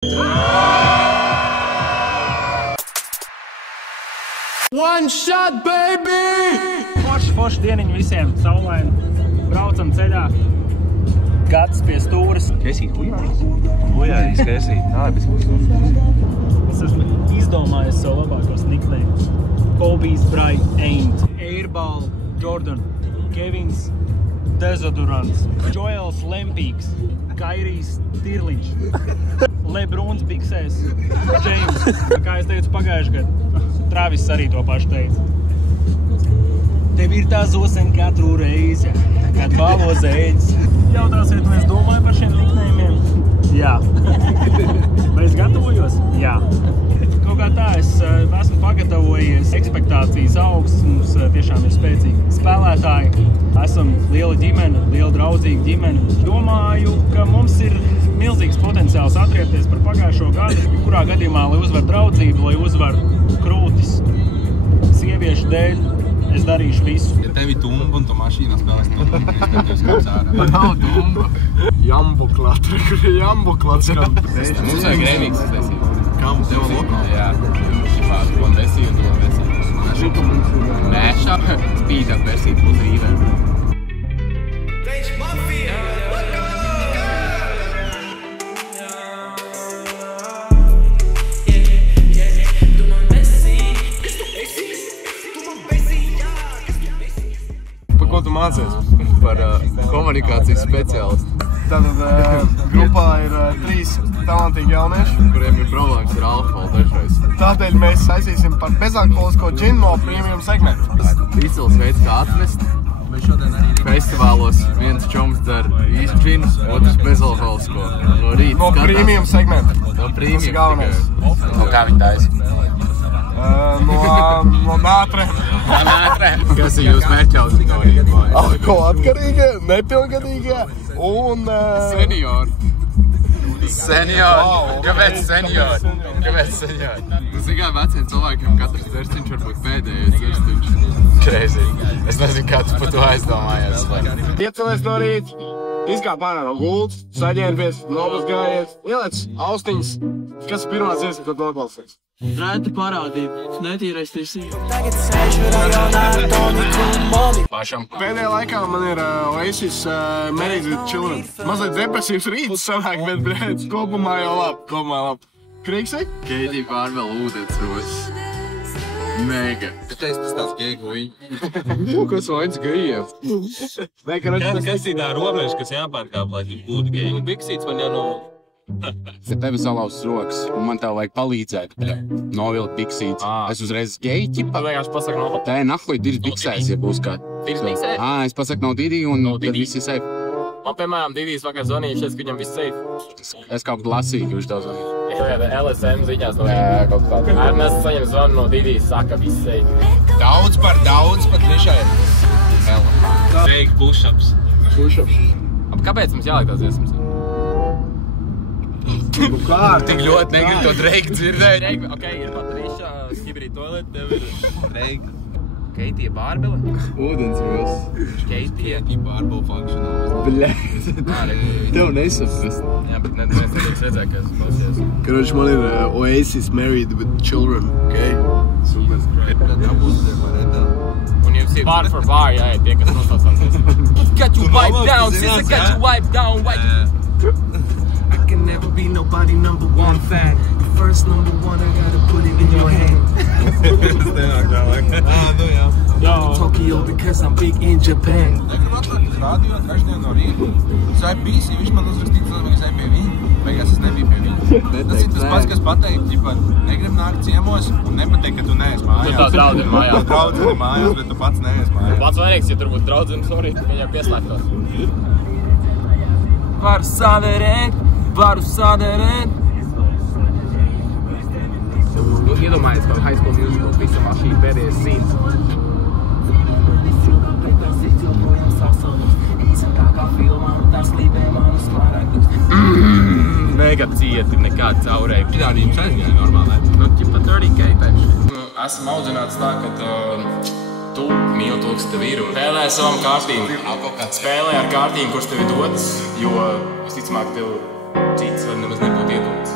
One shot, baby! Forši dieniņi visiem, saulaini. Braucam ceļā. Gads pie stūras. Kesī hujājis? Hujājis, kesī. Bet Es esmu izdomājis savu labākos nicknames. Kobe's Bright Ain't, Airball Jordan, Kevins Dezodorants, Joels Lempīgs, Kairijs Tirliņš, Lebruns Biksēs, James. Kā es teicu pagājuši gadu, Travis arī to pašu teica. Tev ir tā zosena katru reizi, kad balo zēģis. Jautāsiet, vai es domāju par šiem nicknamiem? Jā. Vai es gatavojos? Jā. Kaut kā tā, es esmu pagatavojies, ekspektācijas augsts, mums tiešām ir spēcīgi spēlētāji. Esam liela ģimene, liela draudzīga ģimene. Domāju, ka mums ir milzīgs potenciāls atriepties par pagājušo gadu, kurā gadījumā, lai uzvar draudzību, lai uzvar krūtis sieviešu dēļ, es darīšu visu. Ja tev ir tumba un tu mašīnā spēlēs tumba, es tev kāds ārā. Nav tumba. Jambuklat, jambuklats. Mums vajag remix, es taisīju. Kam? Tev lokāli? Jā, šipā One Vesī un One Vesī. Mēšā, speed up versija plus reverb. Ko tu mācies? Par komunikācijas speciālistu. Tātad grupā ir 3 talantīgi jaunieši, Kuriem ir problēmas ar alkoholu dažreiz. tādēļ mēs saistīsim par bezalkoholisko džinu no premium segmenta. Izcils veids, kā atvest. Festivālos viens čoms dzer īstu džinu, otrs bezalkoholisko. No rīta No skatās. premium segmenta. No premium Tas ir galvenais. tikai. No kā viņi taisa? No nātrēm. Kas ir jūs mērķa auditorija? Alkohola atkarīgie, nepilngadīgie un... Seniori. Seniori! Kāpēc seniori? Kāpēc seniori? Nu, tikai veciem cilvēkiem katrs dzerstiņš var būt pēdējais dzerstiņš. Crazy. Es nezinu, kā tu par to aizdomājies. Iecelies no rīta, izkāp ārā no gultas, saģērbies, nobazgājies, ieliec austiņas. Kas ir pirmā dziesma, ko tu noklausīs? Rēta parādība, netīrais tiesība. Pašam. Pēdējā laikā man ir Oasis Married with Children. Mazliet depresīvs rīts sanāk, bet brēc, kopumā jau labi. Krīksi? Keitī pārvēl ūdensros. Mega. Tu teici, tas tāds gēguļi. Kas vaids gājiem? Kas ir tā robeža, kas jāpārkāp, lai tu būtu geji? Biksīts man jau no... Ja tev ir salauzts rokas, un man tev vajag palīdzēt, novilkt biksītes. Es uzreiz geji ķipa. Vienkārši pasaka no... Tā ir nahuj, dirs biksēs, ja būs kā. Dirs biksēs? Es pasaku no Didi, un tad viss ir safe. Man, piemēram, Didijs vakar zvanījušies, ka viņam viss safe. Es kaut kad lasīju, ka viņš tev zvanīja. Jā, LSM ziņās no Didijs. Kaut kā tā. Mēs saņem zvanu no Didijs, saka viss safe. Daudz par trešai. Fake push-ups. Kāpēc mums jāliek tās dziesmas? Tik ļoti negribu to Drake dzirdēt. Ok, ir Patriša, Skibri toilet, tev ir Drake. Keitija Bārbele? Ūdensros. Keitija. Barbell functional. Bļē. Tev nesaprast. Jā, bet neviens nedrīkst redzēt, ka es klausies. Karoči, man ir Oasis Married with Children, ok? Super. Un jums ir bar for bar, jā, tie, kas nosauc tās dziesmas. Got you wiped down, sister, got you wiped down, I can never be nobody #1 fan. The first #1, I gotta put it in your hand. Tokyo because I'm big in Japan. Negribu atvērt rādio trešdien no rīta. Saiп bīsi, viņš man uzrakstīja, ka es nebiju viņa. Beigās es nebiju pie viņa. Tas ir tas pats, kas pateikt, ģipa, negrib nākt ciemos un nepateikt, ka tu neesi mājās. Tu tā draudzene mājās. Draudzene mājās, bet tu pats neesi mājās. Pats vainīgs, ja tur būtu draudzene, sorry, viņam pieslēgtos. Varu saderēt. Iedomājies, ka High School Musical visa mašīna pēdējais scenes. Mega cieti, nekāda caurēja. Šitādi jums aizgāja normālē. Nu, ķipa 30K taču. Esam audzināts tā, ka tu mīli to, kas tev ir un spēlē savam kārtīm. Spēlē ar kārtīm, kurš tev ir dotas, jo visticamāk tev cits var nemaz nebūt iedots.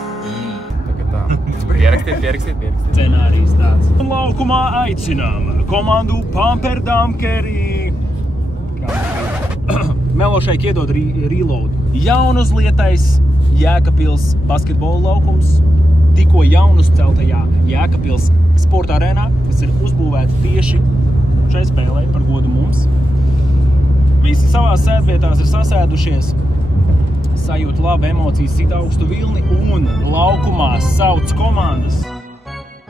Pierakstīt. Scenārijs tāds. Un laukumā aicinām komandu Pamperdankeri. Melošaik iedod reload. Jaunuzlietais Jēkabpils basketbola laukums. Tikko jaunuzceltajā Jēkabpils sporta arēnā, kas ir uzbūvēta tieši šai spēlē par godu mums. Visi savās sēdvietās ir sasēdušies, sajūt labu emocijas, sit augstu vilni un laukumā sauc komandas.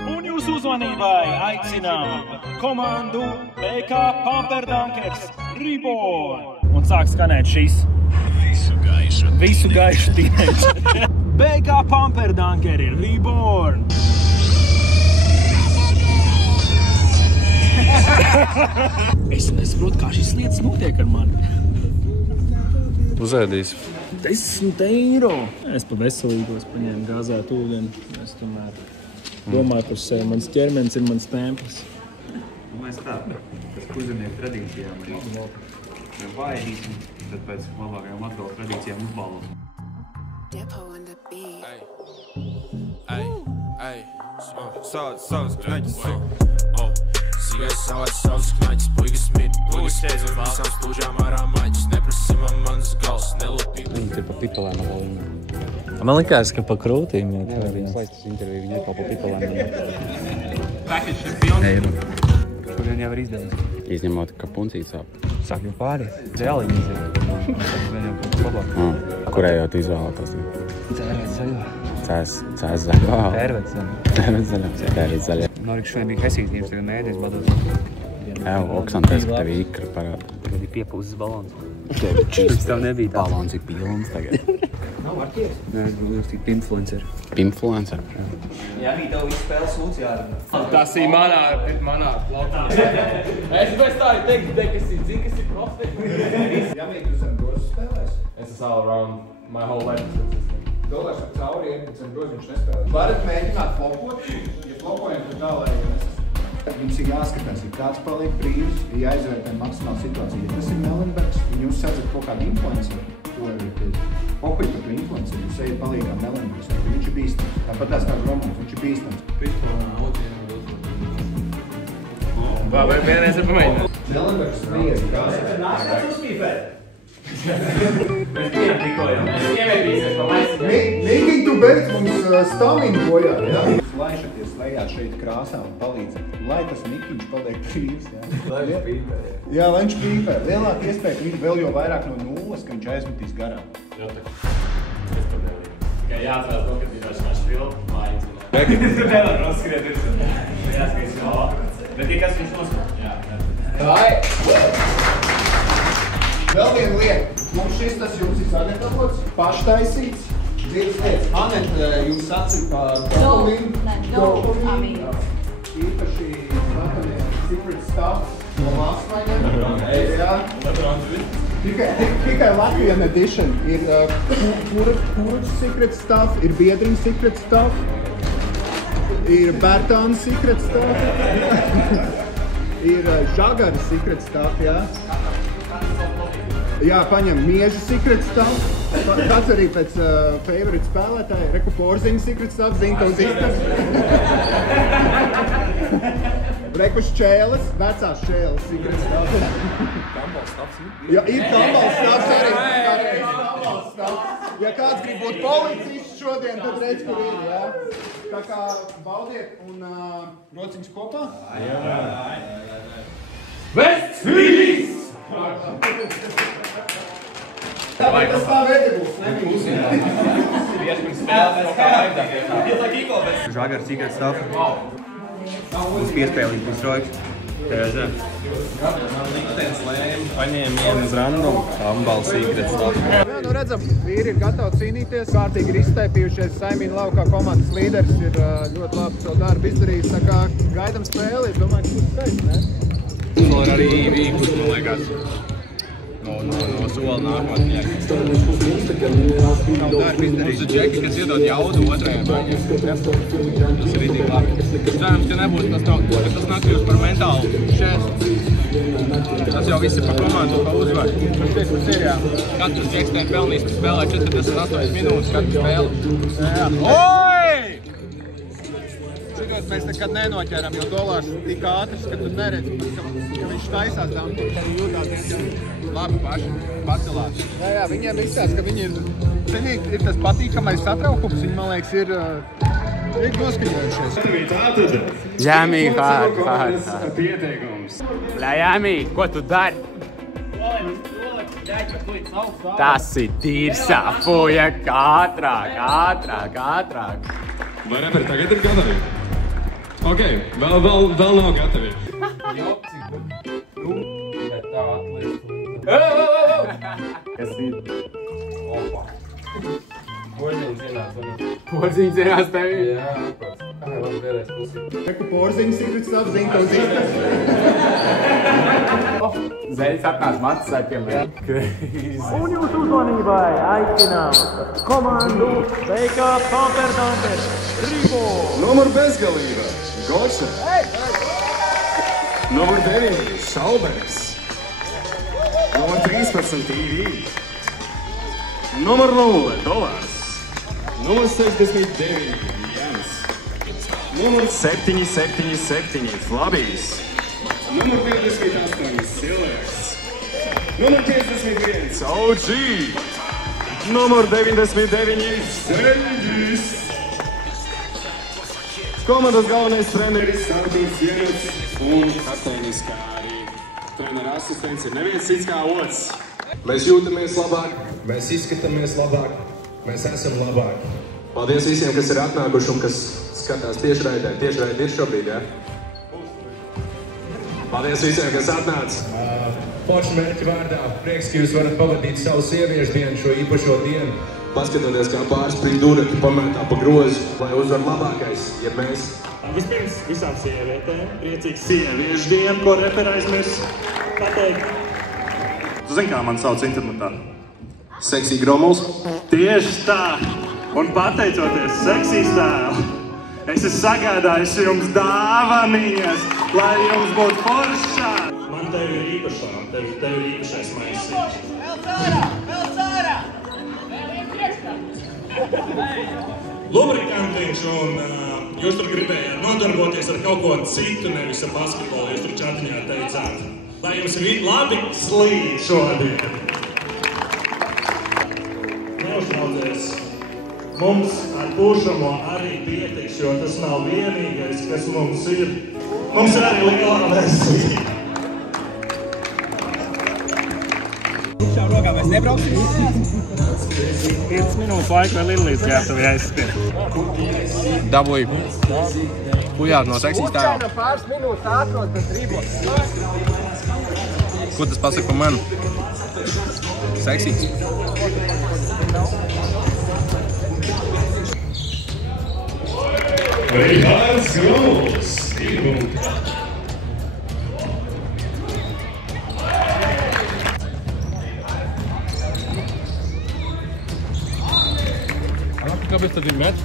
Un jūsu uzmanībai aicinām komandu BK Pamperdankers Reborn. Un sāk skanēt šis visu gaišu tīneģi. BK Pamperdankeri Reborn. Es nesaprotu, kā šis lietas notiek ar mani. Uzēdīs. 10 eiro. Es pa veselīgos paņēmu gāzētu ūdeni. Es tomēr domāju par sevi. Mans ķermenis ir mans templis. Mēs tā, kas kurzemnieku tradīcijām arī vairīsim, tad pēc labākajām latgales tradīcijām uzbalvosim. Savas knaģis. Savas knaģis, puigas mīt, puigas teiz un visām stūžām ārā maģis. Neprasi manas gals, nelupīt. Viņi ir pa pipelēm vēl. Man likās, ka pa krūtīm. Jā, viņas laistas interviju, viņi ir pa pipelēm. Package ir pilns. Eiro. Šodien jau ir izdevies. Izņemot, ka puncīt sāp. Sāk jau pāriet. Zēliņi izdevies. Vēl jau kaut labāk. Kurējot izvēlētos? Cērvēt zaļo. Cēs zaļo. Pērvēt zaļo. Pērvēt zaļo. Norik šodien bija hesītības, tagad mēdīs bados. Jā, Oksana teica, ka tev ikra parāda. Tagad ir piepūzes balons. Šis tev nebija tāds. Balons ir pilns tagad. Nav arķieris? Nē, es būtu tik pinfluencer. Pinfluencer? Jā, bija tev visu spēles sūdz jārunā. Tas ir manā laukumā. Es bez tā teiktu, kas ir, zini, kas ir profesionāli. Jāmīt, tu zem dožu spēlēs? Es esmu all around my whole life. Dolārs ar cauri iet, bet zem dožu viņš nespēlē. Varat mēģināt flopot, ja flopojam, tad tālāk. Jums ir jāskatās, ja kāds paliek brīvs, ir jāizvērtē maksimāla situācija. Ja tas ir Melenbergs, un jūs sadzat kaut kādu influenceru, pokuļ par to influenceru, jūs ejat palīgā Melenbergs, viņš ir bīstams. Tāpat tās kā Romans, viņš ir bīstams. Vai vienreiz ir pamēģināt? Melenbergs neies krāsā. Kāds uzpīpēt? Mēs bijām tikojām. Iemēdīsies pa maisi. Mīkiņ, tu beidz mums staminu bojā, jā? Laišaties lejā šeit krāsā un palīdzēt. Lai tas Mikiņš paliek brīvs, jā? Lai viņš pīpē. Jā, lai viņš pīpē. Lielāka iespēja, ka viņš vēl jau vairāk no nulles, ka viņš aizmetīs garām. Jā, tā. Es to devīju. Tikai jāatcerās to, ka dīvašanās filmu mājas. Tu nevar noskriet virsmu. Jāskaties jau. Bet tikai viņš noskriet. Jā. Tā. Vēl viena lieta. Mums šis tas jums ir sagatavots, paštaisīts. Divas lietas. Anet, jums sacīja par dopamīnu. Īpaši secret stuff. No māksvainiem. Jā. Tikai Latvian edition. Ir Kurģis secret stuff, ir Biedriņa secret stuff, ir Bērtāna secret stuff, ir Žagara secret stuff, jā. Jā, paņem Mieža secret stuff. Kāds arī pēc favorite spēlētāja. Reku Porziņa secret stuff, zina, ka uz istas. Reku Šķēles, vecās Šķēles secret stuff. Kambals stuffs ir? Jā, ir Kambals stuffs arī. Kambals stuffs. Ja kāds grib būt policists šodien, tad redz, kur ir, jā. Tā kā baudiet un rociņas kopā. Jā. Vests Vīlis! Tāpēc tas tā vedebūs, nebūs. Iespējams spēlēt kaut kā vajag. Žagars secret stuff. Būs piespēlīt, būs roiks. Terezē. Paņēma vienu uz random, Kambals secret stuff. Jā, nu redzam, vīri ir gatavi cīnīties. Kārtīgi ir izstaipījušies. Saimīna laukā komandas līderis ir ļoti labi savu darbu izdarījis. Tā kā gaidam spēli, es domāju, ka būs skaisti, ne? Vēl ir arī vīkus, man liekas, no sola nākotnē. Mums ir džeki, kas iedod jaudu otrajam. Tas ir rītīgi labi. Cerams, ka nebūs tas nakļūs par mentālu šēstu. Tas jau viss ir pa komandu, pa uzvaru. Tas ir, jā. Katrs džeks tiek pelnījis, ka spēlē 48 minūtes katru spēli. Jā. Oi! saproti, mēs nekad nenoķeram, jo dolārs tik ātrs, ka tu neredzi, ka viņš taisās dampot. Arī jūtās diezgan labi paši pacelās. Jā, viņiem izskatās, ka viņi ir tas patīkamais satraukums, viņi, man liekas, ir noskaņojušies. Jāmī, pieteikums. Jāmī, ko tu dari? Tas ir tīrsā, fuja, ātrāk. Vai reperi tagad ir gatavi? Ok, vēl nav gatavi. Kas ir? Porziņš ienās tevi? Jā, labi, vēlēs pusi. Reku porziņš ir pēc tavu zinu, tev zinu. Zeļs apkās Matsaikiem. Un jūs uzmanībai aicinām komandu Wake Up Pumper Tribo. Numur bezgalība Goša. Numur 9 Šaubers. Numur 13 TV. Numur 0 Dolārs. Numur 69 Jans. Numur 777 Flabijs. Numur 58 Silvers. Numur 51 OG. Numur 99 Zeļģis. Komandas galvenais treneris Arturs Jeruts un kapteinis, kā arī trenera asistents ir neviens cits kā Ots. Mēs jūtamies labāk, mēs izskatāmies labāk, mēs esam labāki. Paldies visiem, kas ir atnākuši un kas skatās tiešraidē. Tiešraidē ir šobrīd, jā? Paldies visiem, kas atnāca. Forša mērķa vārdā, prieks, ka jūs varat pavadīt savu sieviešu dienu, šo īpašo dienu. Paskatoties, kā pārspring durekļu pametā pa grozu, lai uzvar labākais, ja mēs. Vispirms visām sievietēm priecīgs sieviešu dienu, ko reperi aizmirs pateikt. Tu zini, kā man sauc internetā? Seksī Gromuls? Tieši tā! Un pateicoties seksīs tēlu, es esmu sagādājis jums dāvaniņas, lai jums būtu foršā! Man tev ir īpašā, tev ir īpašais maisiņš. Vēl cārā! Lubrikantiņš un jūs tur gribējāt nodarboties ar kaut ko citu, nevis ar basketbolu, jūs tur čatiņā teicāt. Lai jums ir labi slīd šodien. Neuztraucies. Mums ar pušamo arī pietiks, jo tas nav vienīgais, kas mums ir. Mums ir arī lielā versija. Šā rokā mēs nebrauksim. 5 minūtes laika vēl ir līdz ģērbtuvī aizspiet. Dabūju. Kujāt no seksīs tēla. Pāris minūtes ātrot bez rībos. Ko tas pasaka par mani? Seksīgs. Rihards Gromuls. 2 punkti. Kāpēc tad viņi met?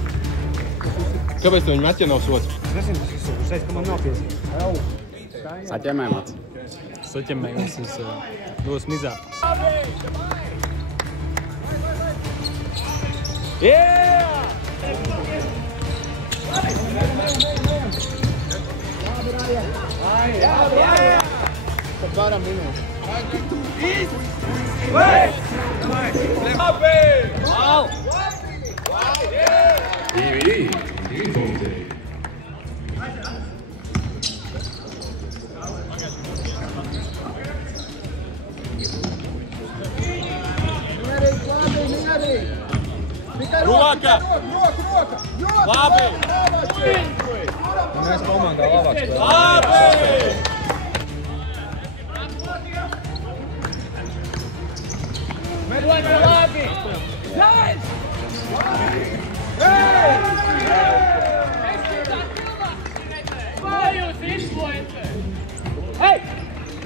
Kāpēc tad viņi met, ja nav sots? Nezinu, tas ir uzreiz, ka man nav piesīt. Saķemējumats. Saķemējums dos mizā. Yeah! Tad varam minūti. Divi punkti. Roka! Labi! Mēs komandā labāk spēlējam. Labi! Labi! Guys! Vai jūs influencer? Hey!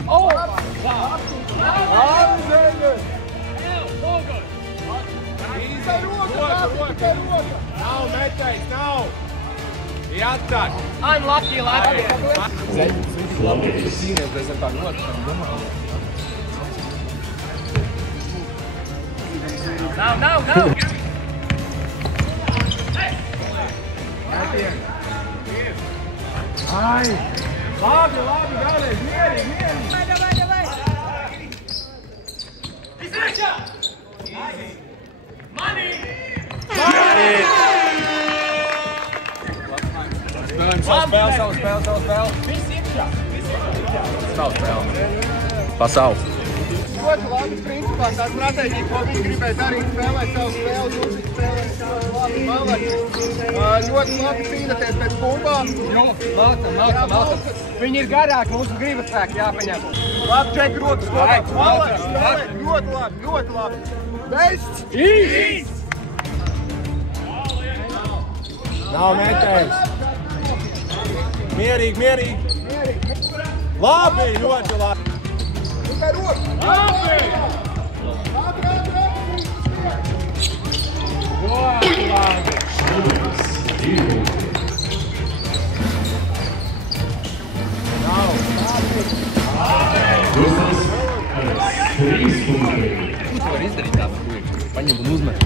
Oh! Nav metais, nav! Ir atstāk! Unlucky Latvija! Nav! Ai! Labi, vēlreiz, mierīgi! Давай! Izrečā! Mani! Savu spēli! Viss iekšā! Savu spēli! Pasauli! Ļoti labi, principā, tā stratēģija, ko viņi gribēja darīt, spēlēt savu spēli, jūs spēlēt savu labi malaki. Ļoti labi cīnaties pēc bumbām. Mācam. Viņi ir garāki, mums gribas spēki jāpaņem. Labi, čeki rokas kopā. Malaki spēlēt, ļoti labi. Bests! Īs! Nav metējums. Mierīgi. Labi, ļoti labi. Tikai rokas! Labi! Tu vari izdarīt tā, paņem un uzmet.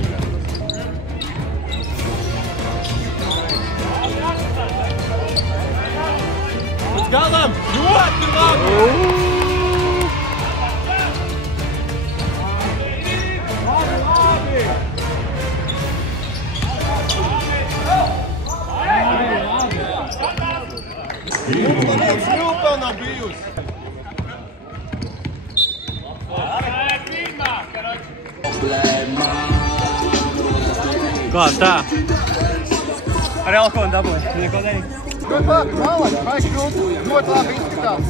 Līdz galam! Ļoti labi! Mums neviens smilpēl nav bijusi. Kā tā? Ar alkoholu dabūju. Neko darīt. Ļoti labi, malaki, vajag krūtu. Ļoti labi izskatās.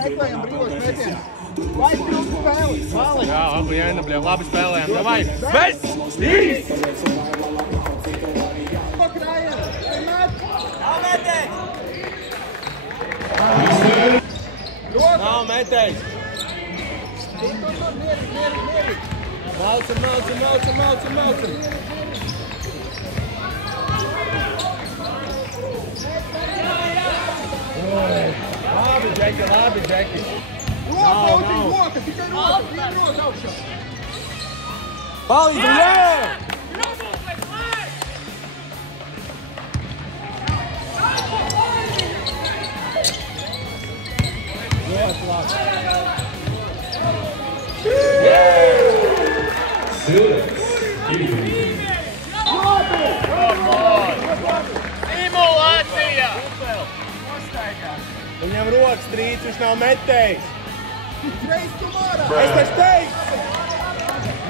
Meklējam brīvos metienus. Vajag krūtu spēli. Malaki. Jā, labi jāinabļiem, labi spēlējam. Davai! Bests! Īs! Nav metējs! Maucam! Labi, Džeki! Roka, tikai roka augšā! Palīdzi, jā! Ļoti labi! Simulācija! Viņam rokas trīc, viņš nav metējis. Reiz tu mārā! Es taču teicu!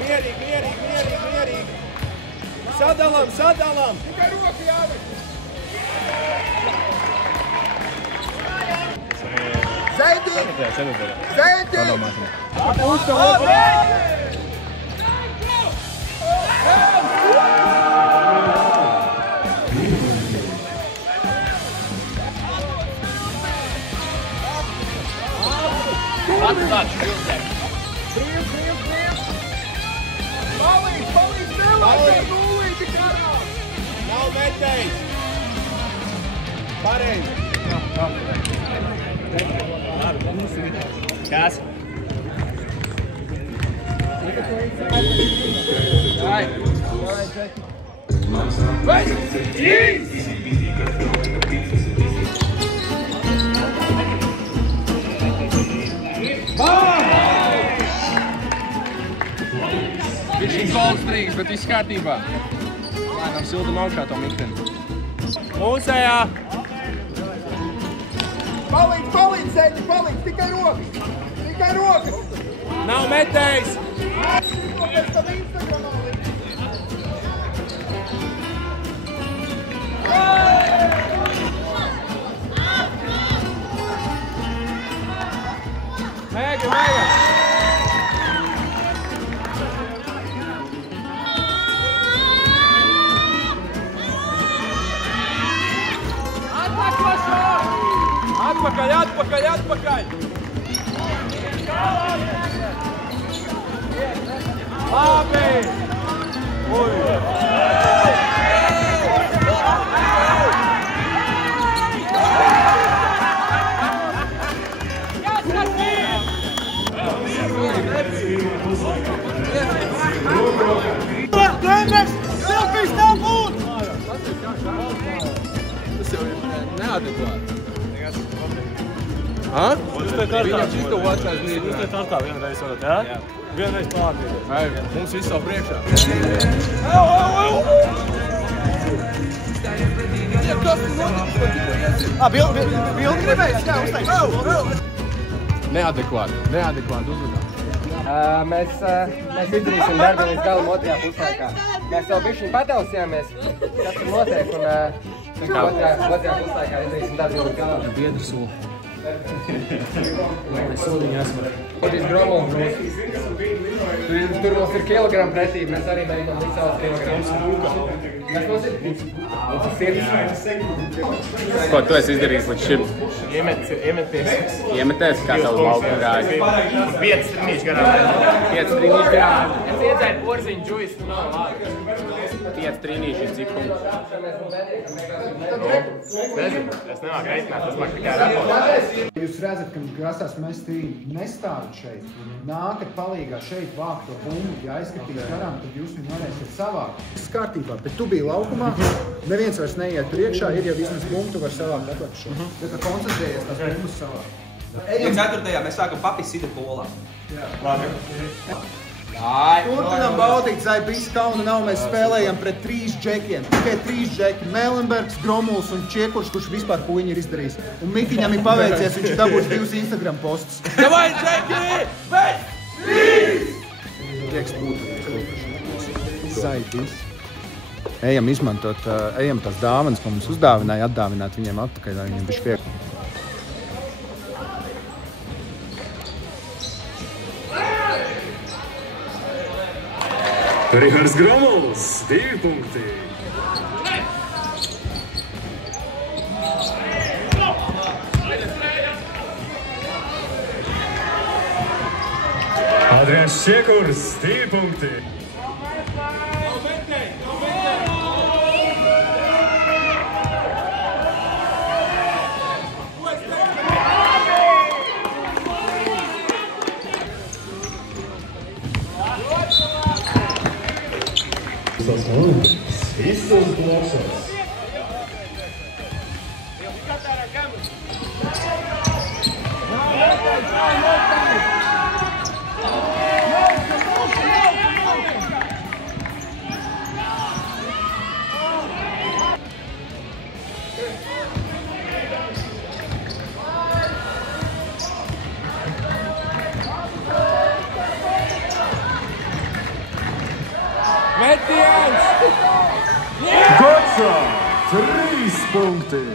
Mierīgi! Sadalām! Tikai roka jāliek! Zendi! Palīdz, nulīti karā! Nav metējis! Pareizi! Kas? Viņš ir golds strīgs, bet viss kārtībā. Lēnām sildam augšā to mikteni. Mūsējā! Palīdz, Zendi, palīdz, tikai rokas! Nav metējis! Pēc tam Instagramā likt. Mēga! Atpakaļ! Labi! neadekvāti. Ha? Viņam čisto vecās līdzināt. Jūs te tartā vienreiz varat, jā? Vienreiz pārdīties. Mums viss savu priekšā. Bildi gribējis, kā uzteikt? Neadekvāti uzvedām. Mēs izdarīsim darbu līdz galam otrajā puslaikā. Mēs vēl bišķiņ patausījāmies, kas tur notiek, un otrajā puslaikā izdarīsim darbu līdz galam. Biedru soli. Soliņi esmu. Kodīs Gromols grūs. Tur mums ir kilogramu pretī, mēs arī mēģinām līdz savas kilogramus. Kas mums ir? Mums ir sirds. Ko tu esi izdarījis līdz šim? Iemeties, kā tavs lauku gājas? 5 trīnīši garām. 5 trīnīši garām. Es iedzēju porziņu džuis, no labi. 5 trīnīši ir cik punkts. Nezinu, es nemāk reiķināt, tas māk tikai rapot. Jūs redzat, ka grasās mēs trīni nestāvat šeit. Nākat palīgā šeit vākt to bumbu, ja aizskatīs garām, tad jūs viņu varēsiet savākt. Viss kārtībā, bet tu biji laukumā, neviens vairs neiet priekšā, ir jau vismaz bumbu, tu var savākt atlakušu. Bet tu koncentrējies tās bumbas savākt. Ja 4. mēs sākam papis sita polā. Labi. Turpinām baudīt, zai visu kaunu nav, mēs spēlējam pret 3 džekiem. Tikai 3 džeki. Melenbergs, Gromuls un Čiekurs, kurš vispār puiņi ir izdarījis. Un Mikiņam ir paveicies, viņš ir dabūs 2 Instagram postus. Davai, džeki! Bet! 3! Prieks būt. Zai visu. Ejam izmantot, ejam tās dāvanas, ko mums uzdāvināja, atdāvināt viņiem atpakaļ, lai viņiem bišķi priek. Rihards Gromols, 2 punkti. Adrians Čiekurs, 2 punkti. Visas bloksas. Metiens! Goca, 3 punkti.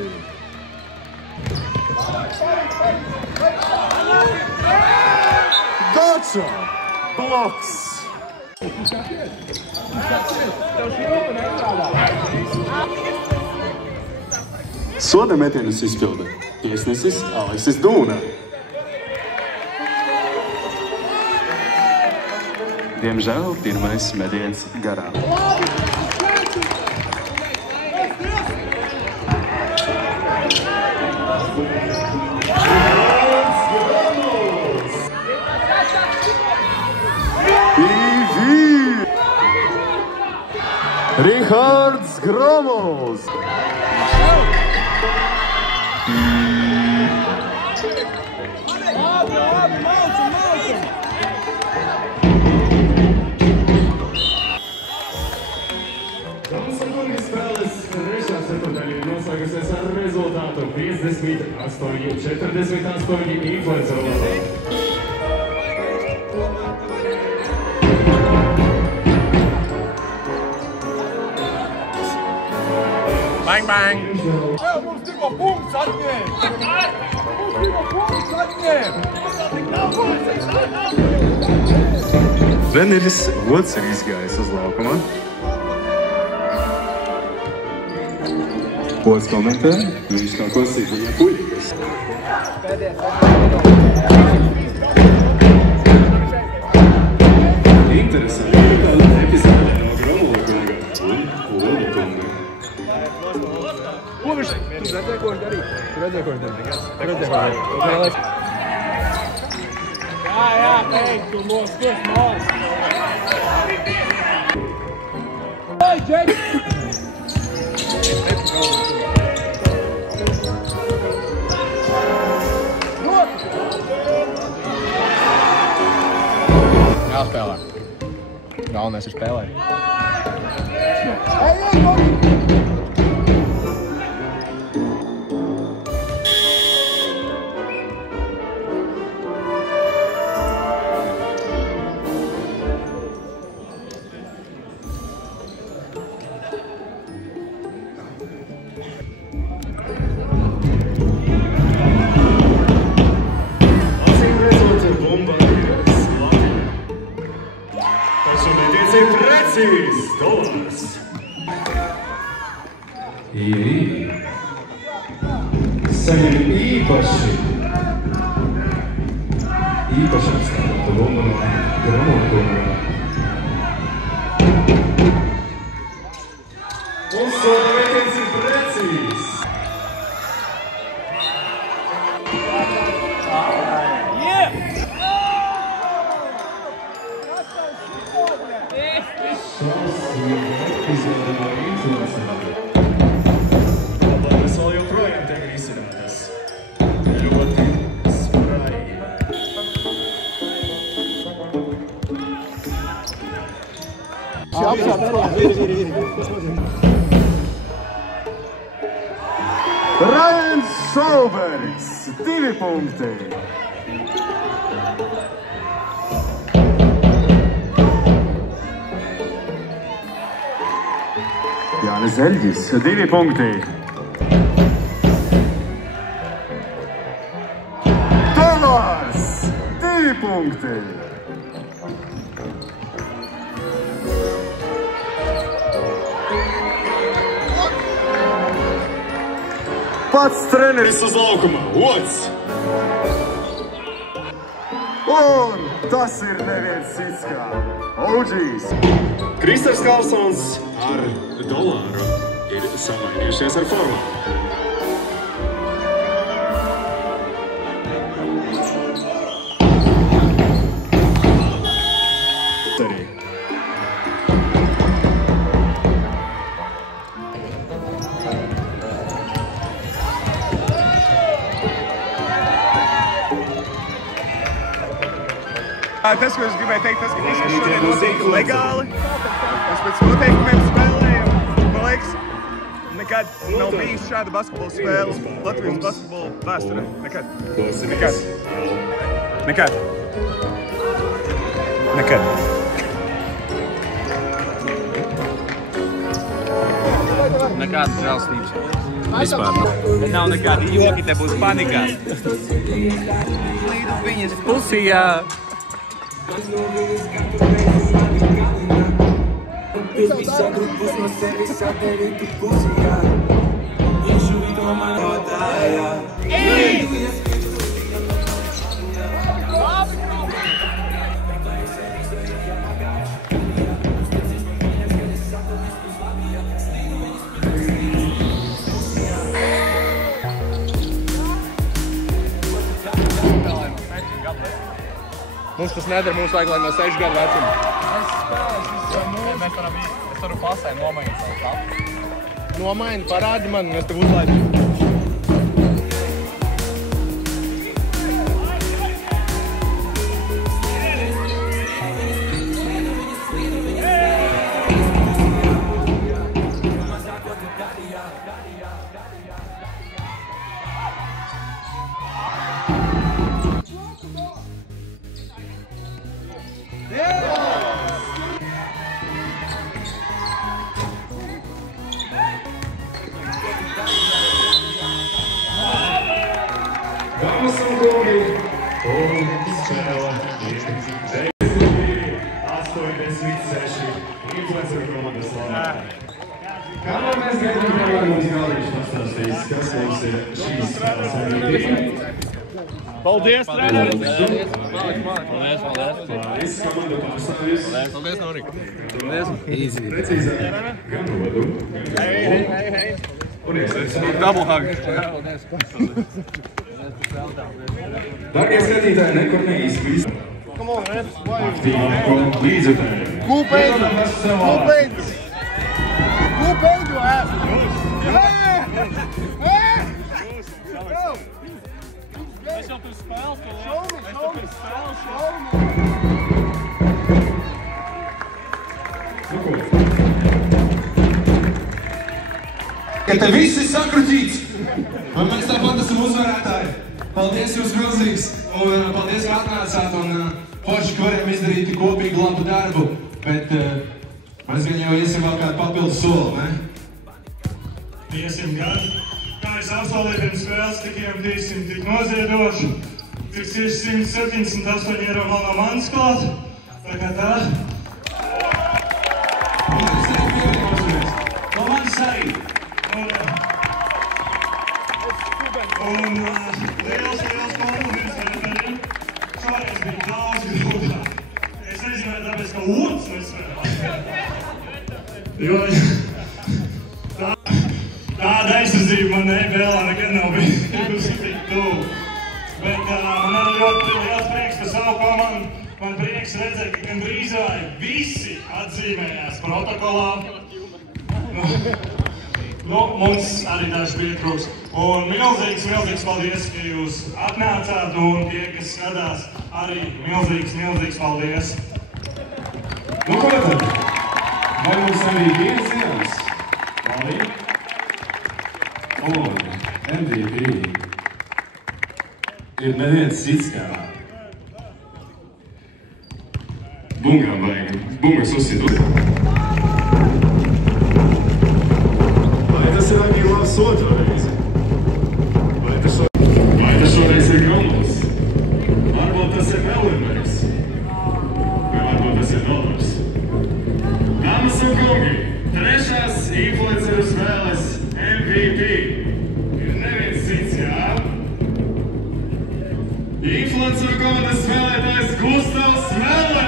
Goca, bloks. Soda metienus izpilda tiesnesis Aleksis Dūna. Diemžēl pirmais metiens garām. Rihards Gromols. Noslēgusies ar rezultātu 58-48 influenceru labā. Bang, bang! Mums tikko punkts atņēma! Mums tikko punkts atņēma! Treneris Vots ir izgājis uz laukuma. Vots komentē, viņš no klausītājiem puļīgas. Interesanti, kāda epizode no Gromola kunga un Lodu kunga. Ko viņš? Tu redzēji, ko viņš darīja? Tu redzēji, ko viņš darīja? Tu redzēji, ko viņš darīja? Jā, teikt, tu noskies malas. Hey, Jake! Jāspēlē. Galvenais ir spēlēt. Saņem īpaši apstākļu bumbu no gramotuma. Un soda metiens ir precīzs. Šausmīgi epizode no influenceriem. Mēs vēl joprojām tiek risinātas. Ļoti spraigi. Rajans Šaubergs, 2 punkti. Jānis Zeļģis, 2 punkti. Tomās, 2 punkti. Pats treneris uz laukuma, Ots. Un tas ir neviens cits kā OGs. Kristers Karlsons ar dolāru ir samainījušies ar formātu. Tas, ko es gribēju teikt, tas, ka viss, kas šodien notiek legāli, mēs pēc noteikumiem spēlējam, man liekas, nekad nav bijis šāda basketbola spēle Latvijas basketbola vēsturē. Nekad. Nekad. Nekad. Nekādas žēlstības. Vispār nav. Nav nekādi joki, te būs panikā. Līdz viņas pusījā. Mums tas nedara, mums vajag, lai no 6 gadu vecuma. Es varu pasē nomainīt savu tapu. Nomaini, parādi man, es tev uzlaidu. Dāmas un kungi, un spēle 86 influenceru komandas labā. Kamēr mēs gaidām, kamēr mums Galdiņš pastāstīs, kas mums ir šīs spēles arī. Paldies, treneris! Paldies! Viss komanda pārstāvjus. Paldies, Norika! Paldies! Precīzāk, gan nodu. Hei! Un iesaistīt. Double hug! Dargie skatītāji, nekur neizkrīst. Aktīvāko līdzekļu. Who paid your ass? Es jau tur spēlu, Ka te viss ir sakrutīts, un mēs tāpat esam uzvarētāji. Paldies jums milzīgs, un paldies, ka atnācāt, un forši, ka varējām izdarīt kopīgu labu darbu, bet mēs gan jau iesim vēl kādu papildu soli, ne? Iesim gan. Kā es apsolīju pirms spēles, tikiem 200 tik noziedoši, tik 678 eiro vēl no manis klāt, tā kā tā. No manis arī. Un liels kompliments referiem. Šoreiz bija daudz grūtāk. Es nezināju, tāpēc, ka otrs nespēlē. Jo tāda aizsardzība man EBLā nekad nav bijusi tik tuvu. Bet man arī ļoti liels prieks par savu komandu. Man prieks redzēt, ka gandrīz vai visi atzīmējās protokolā. Mums arī daži pietrūks. Un milzīgs paldies, ka jūs atnācāt, un tie, kas skatās, arī milzīgs paldies. Nu, ko tad? Vai mums arī viens zināms? Valī? Un MVP ir neviens cits kā Bungam vajag. Bungas uzsit. Tas ir arī labs otrais. Vai tas šoreiz ir Gromls? Varbūt tas ir Melinbergs. Vai varbūt tas ir Dolors. Dāmas un kungi, trešās influenceru spēles MVP ir neviens cits, jā? Influenceru komandas spēlētājs Gustavs Melinbergs.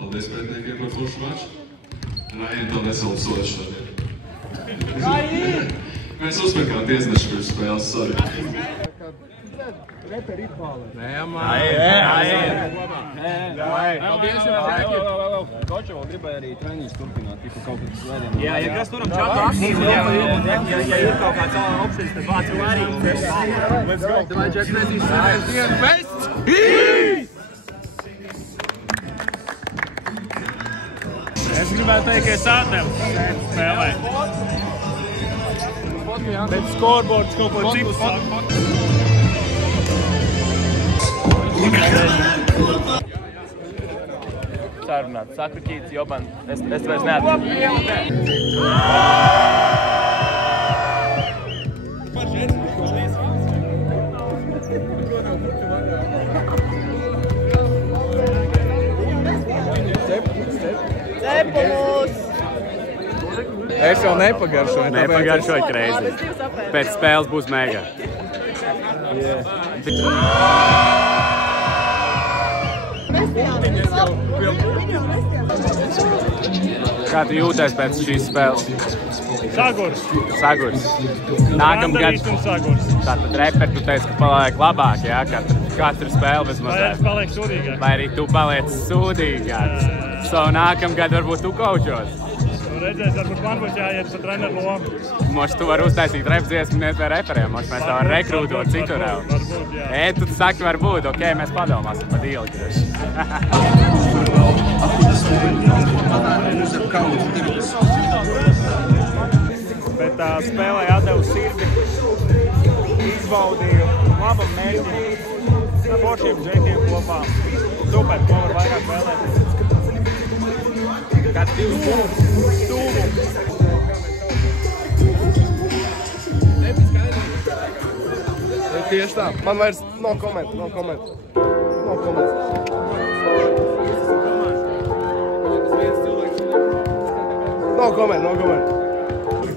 Paldies pretniekiem par foršu maču. Rājien to nesavu sodu šodien. Mēs uzpērkām tiesnešu pirms spēles, sorry. Koča vēl gribēja arī treniņus turpināt, tipu kaut kāds svētdien. Jā, ja kas turam čatu aktīvi, ja ir kaut kāds opcijas, tad vāc jau arī. Let's go! Davai, Džek, redzīs, best! Peace! Es gribētu teikt, ka es atdevu spēlē. Bet scoreboards kaut ko citu saka. Sārunāt, sakruķīts, joban, es vairs neatdevu. Cepus! Es jau nepagaršoju. Nepagaršoju kreizi. Pēc spēles būs mega. Kā tu jūties pēc šīs spēles? Sagurs. Nākamgad. Tātad reperi, tu teici, ka paliek labāk, jā? Katru spēli bez mazāk. Vai es palieku sūdīgāk? Vai arī tu paliec sūdīgāk. So nākamgad varbūt tu kaučos. Redzēs, varbūt man būs jāiet pa treneru lomu. Moš, tu vari uztaisīt repdziesmiet vai reperiem, moš, mēs tā var rekrūtot citu revu. Varbūt, jā. Tu saki, varbūt, ok, mēs padomāsim pa dīli. Bet tā spēlē atdevu sirdi, izbaudīju labam mērķim, foršiem džekiem kopā. Super, ko var vairāk vēlēties. Kāds 2 punktus, tuvu. Tieši tā, man vairs nav komentu. Nav komentu.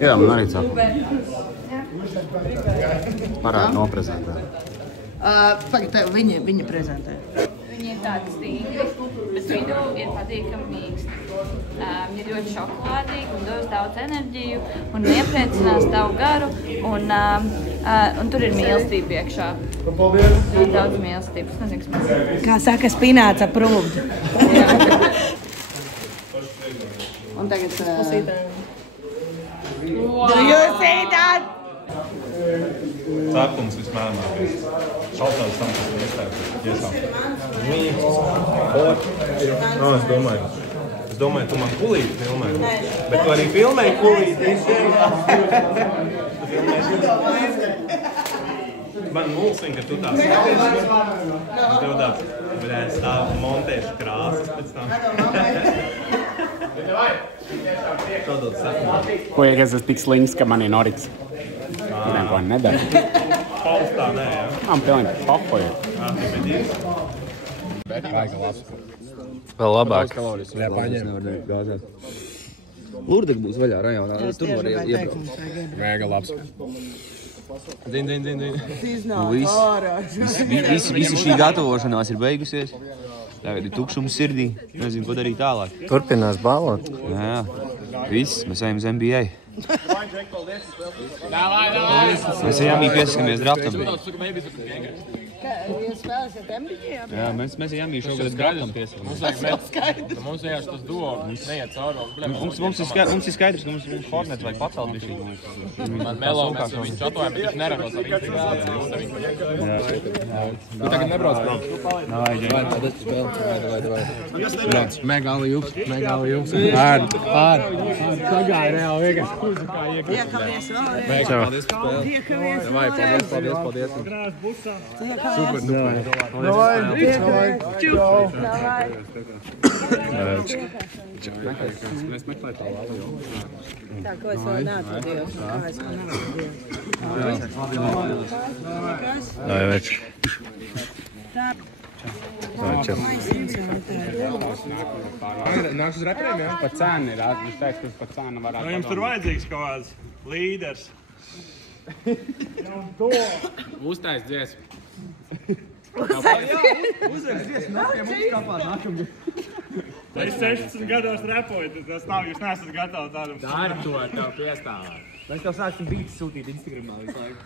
Jā, man arī cāp. Parādi noprezentē. Tagad viņa prezentē. Viņi ir tādi stingri, bet vidū ir patīkami mīksti. Ir ļoti šokolādīgi un dos daudz enerģiju un iepriecinās tavu garu un tur ir mīlestība iekšā. Ļoti daudz mīlestības. Nezinu, kas Kā saka, spināts approved. Un tagad... Do you see that? Cēpums vismēmākais. Šautās tam, kas iestājas iesākt. Es domāju, tu man kulīti filmē. Bet tu arī filmēji kulīti. Man mulsina, ka tu tā skaties. Tev tāds, stāv montēšu krāsas pēc tam. Ko ja es esmu tik slings, ka man ir Noriks? Neko nedara. Paustā, nē, jā. Man pilnīgi pahoja. Vēl labāk. Jā, paņēma. Lurdek būs vaļā rajonā. Tur var iebraukt. Mega labs. Zin. Visi šī gatavošanās ir beigusies. Tagad ir tukšums sirdī. Nezinu, ko darīt tālāk. Turpinās balot. Jā. Viss, mēs ejam uz NBA. Mēs ejam pieskamies draftam. Jūs spēlēsiet NBA? Jā, mēs ejam šogad draftam pieskamies. Mums vienkārši tas duo neiet cauri. Mums ir skaidrs, ka mums Fortnite vajag pacelt bišķi. Man Melo, mēs viņu čatojam, bet viņš nerados ar Tu tagad nebrauc prom. Megāli jums. Pār. Sagāja reāli vienkārši. Tiekamies vēlreiz. Paldies. Super, Davai. Mēs meklējam tā labi. Tā, ko es vēl neatradīju. Nāks uz repriem, jā? Pa cēnu ir, viņš teica, ka pa cēnu varētu. Jums tur vajadzīgs kaut kāds līderis. Uztais dziesmu. Uzreiz dziesmu, nāk pie mums kāpā nākamgad. Es 16 gados repoju, tas nav, jūs neesat gatavi tādam. Tā ir to, tev piestāvā. Mēs tev sāksim bītis sūtīt Instagramā visu laiku.